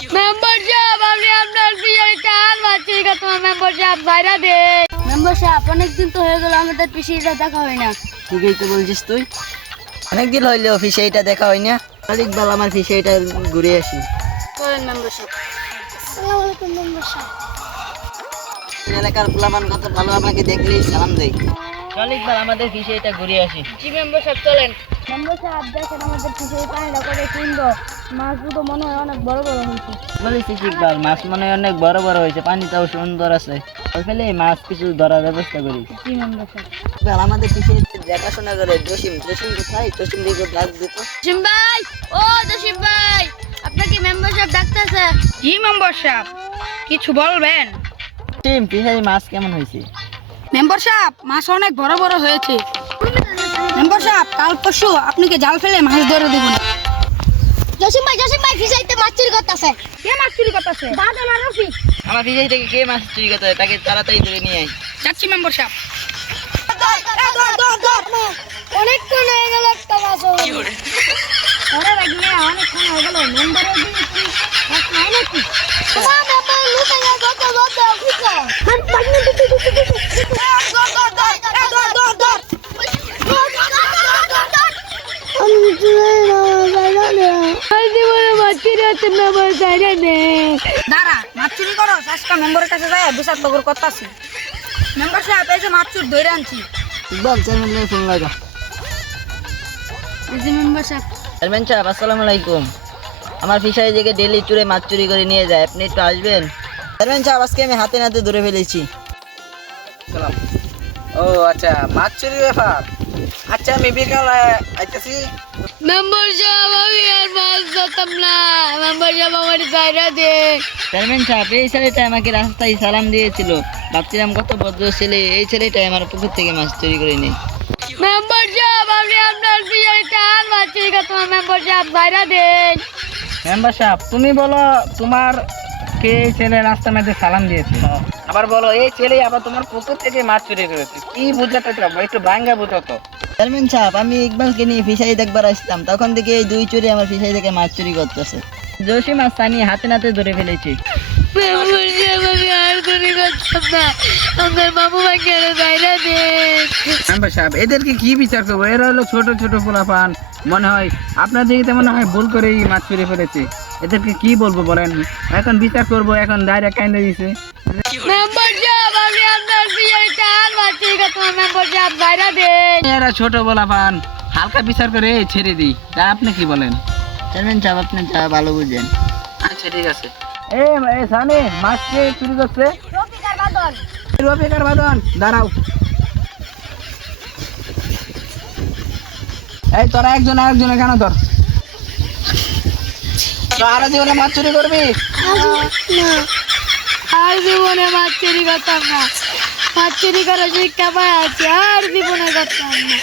Member সাহেব আমি আপনার পিসিটা আর মাছ চুরি করতে মেম্বার সাহেব বাইরে দে। মেম্বার সাহেব অনেকদিন তো হয়ে গেল আমাদের পিসিটা দেখা হয় না। ঠিকই তো বলছিস তুই, অনেকদিন হইলে অফিসে এটা দেখা হয় না। ইকবাল আমার অফিসে এটা ঘুরে আসি। চলেন মেম্বার সাহেব। আসসালামু আলাইকুম মেম্বার সাহেব। এলাকার পোলাপান কত ভালো, আমাকে দেখলেই সালাম দেয়। চল ইকবাল আমাদের অফিসে এটা ঘুরে আসি। জি মেম্বার সাহেব চলেন। মেম্বার সাহেব দেখেন আমাদের পিসির পানিটা কত সুন্দর, মাছগুলো মনে হয় অনেক বড় বড় হয়েছে। বলেছিস ইকবাল, মাছ মনে হয় অনেক বড় বড় হয়েছে, পানিটাও সুন্দর আছে। ওই ফেলে মাছ কিছু ধরার ব্যবস্থা করি। জি মেম্বার সাহেব। ইকবাল আমাদের অফিসে দেখাশোনা করে জসিম কোথায়? জসিম দিকে ডাক দিত। জসিম ভাই, ও জসিম ভাই, আপনাকে মেম্বার সাহেব ডাকতেছে। জি মেম্বার সাহেব, কিছু বলবেন? জসিম ফিশারি মাছ কেমন হয়েছে? মেম্বার সাহেব মাছ অনেক বড় বড় হয়েছে। মেম্বার সাহেব কাল পরশু আপনাকে জাল ফেলে মাছ ধরে দেবেন। জসিম ভাই ফিশাইতে মাছ চুরি করতেছে। কে মাছ চুরি করতেছে? বাদল আর রফিক। আমার ফিশারি থেকে কে মাছ চুরি করতে হয় তাকে তাড়াতাড়ি ধরে নিয়ে আয়। যাচ্ছি মেম্বার সাহেব। অনেকক্ষণ হয়ে গেল একটা মাছ ধরে রাখলে অনেকক্ষণ হয়ে গেল মেম্বারের দিন মাছ নাই নাকি? দাঁড়া, মাছ চুরি করো আজকে মেম্বারের কাছে যায় বিচার তগর করতেছি। মেম্বার সাহেব এই যে মাছ চুর ধরে আনছি। ইকবাল চেয়ারম্যানের ফোন লাগা। এই যে মেম্বার সাহেব। চেয়ারম্যান সাহেব আসসালামু আলাইকুম। আমার ফিশারি থেকে ডেলি চুরে মাছ চুরি করে নিয়ে যায়, আপনি একটু আসবেন? চেয়ারম্যান সাহেব আজকে আমি হাতে নাতে ধরে ফেলেছি। ও আচ্ছা, মাছ চুরির ব্যাপার। আচ্ছা আমি বিকালে আইতেছি। মেম্বার সাহেব আমি আর মাছ ধরতাম না, মেম্বার সাহেব আমার জায়গা দে। চেয়ারম্যান সাহেব এই ছেলেটা আমাকে রাস্তায় সালাম দিয়েছিল, ভাবছিলাম কত ভদ্র ছেলে, এই ছেলেটাই আমার পুকুর থেকে মাছ চুরি করে নেই। মেম্বার সাহেব আমি আপনার পিসিটা আর মাছ চুরি করতে মেম্বার সাহেব জায়গা দেন। মেম্বার সাহেব তুমি বলো তোমার কে এই ছেলে রাস্তা মধ্যে সালাম দিয়েছে, আবার বলো এই ছেলে আবার তোমার পুকুর থেকে মাছ চুরি করেছে। কি বুঝাতে চাও একটু ভাঙ্গা বুঝো তো। চেয়ারম্যান সাহেব আমি ইকবালকে নিয়ে ফিশারি দেখবার আসতাম, তখন থেকে এই দুই চুরি আমার ফিশারি থেকে মাছ চুরি করতেছে। জসিম মাছ তানি হাতে নাতে ধরে ফেলেছি। মেম্বার সাহেব আমি আর চুরি করতাম না, আমার মামু ভাইকে জায়গা দেন। মেম্বার সাহেব এদেরকে কি বিচার করবো? এরা হলো ছোট ছোট পোলাপান, মনে হয় আপনার দিকে মনে হয় ভুল করেই মাছ চুরি ফেলেছে। এদেরকে কি বলবো বলেন? এখন বিচার করবো, এখন ডাইরেক্ট কাইন্দে দিছে। মেম্বার সাহেব আমি আপনার পিসিটা আর মাছ চুরি করতে মেম্বার সাহেব জায়গা দেন। এরা ছোট পোলাপান, হালকা বিচার করে ছেড়ে দিই, তা আপনি কি বলেন? চেয়ারম্যান সাহেব আপনি যা ভালো বুঝেন। আচ্ছা ঠিক আছে। এই সানি মাছ কে চুরি করছে? রফিক আর বাদল। রফিক আর বাদন দাঁড়াও। এই তোরা একজন আরেকজনের কেন ধর? আরো জীবনে মাছ চুরি করবি? আর জীবনে মাছ চুরি করতাম না, মাছ চুরি করার শিক্ষা পাই আছে, আর জীবনে করতাম না।